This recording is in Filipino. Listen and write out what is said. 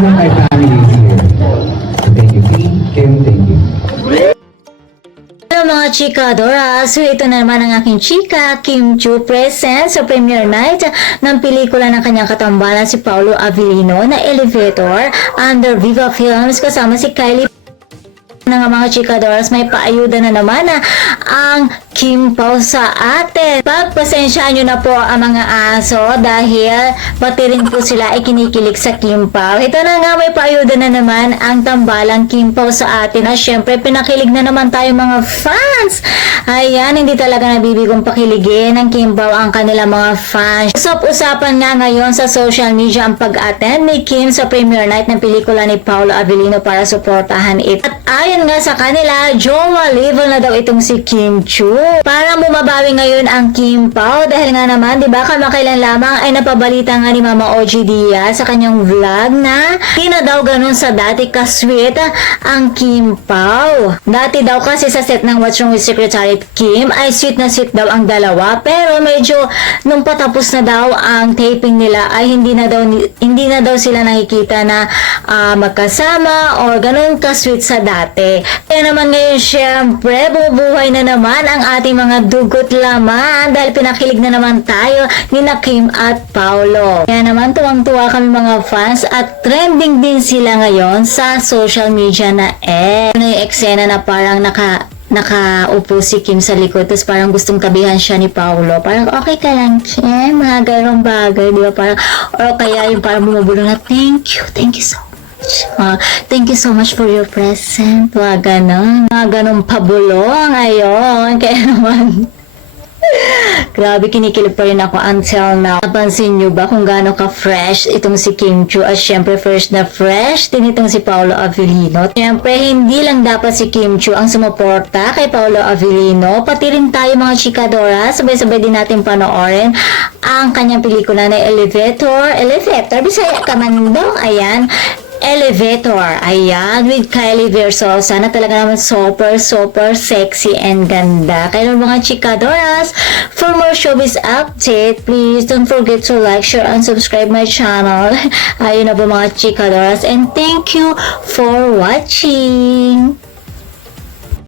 all of my family is here. So thank you, Kim, thank you. Hello mga chikadora! So ito na naman ang aking chika, Kim Chiu, present sa premiere night ng pelikula ng kanyang katambalan si Paolo Avellino na Elevator under Viva Films kasama si Kylie na nga mga chikadoras. May paayuda na naman ang Kim Pao sa atin. Pagpasensyaan nyo na po ang mga aso dahil pati rin po sila ay kinikilig sa Kim Pao. Ito na nga, may paayuda na naman ang tambalang Kim Pao sa atin. At syempre, pinakilig na naman tayo mga fans. Ayan, hindi talaga nabibigong pakiligin ng Kim Pao ang kanila mga fans. Usap-usapan nga ngayon sa social media ang pag-attend ni Kim sa premiere night ng pelikula ni Paolo Avellino para suportahan ito. At ayon nga sa kanila, jowa level na daw itong si Kim Chiu. Para bumabawi ngayon ang Kim Pao dahil nga naman, di ba, kamakailan lamang ay napabalita nga ni Mama OG Diaz sa kanyang vlog na di na daw ganun sa dati ka-sweet ang Kim Pao. Dati daw kasi sa set ng What's Wrong with Secretary Kim ay sweet na sweet daw ang dalawa, pero medyo nung patapos na daw ang taping nila ay hindi na daw sila nakikita na magkasama or ganun ka-sweet sa dati. Kaya naman ngayon syempre bubuhay na naman ang ating mga dugot laman dahil pinakilig na naman tayo ni na Kim at Paolo. Kaya naman tuwang-tuwa kami mga fans at trending din sila ngayon sa social media na Ano yung eksena na parang nakaupo si Kim sa likod tapos parang gustong tabihan siya ni Paolo. Parang okay ka lang, Kim, mga ganong bagay, di ba? Parang, o kaya yung parang bumubulong na thank you so much. Thank you so much for your present. Mga ganong pabulong. Ayon. Kaya naman, grabe, kinikilig pa rin ako until now. Napansin nyo ba kung gaano ka-fresh itong si Kim Chiu? At syempre, fresh na fresh din itong si Paolo Avellino. Syempre, hindi lang dapat si Kim Chiu ang sumuporta kay Paolo Avellino. Pati rin tayo mga chikadora. Sabay-sabay din natin panoorin ang kanyang pelikula na Elevator. Bisaya ka man daw. Ayan. Elevator, ayan, with Kylie Versosa na talaga naman super sexy and ganda. Kaya mga chikadoras, for more showbiz update, please don't forget to like, share, and subscribe my channel. Ayun na po mga chikadoras, and thank you for watching.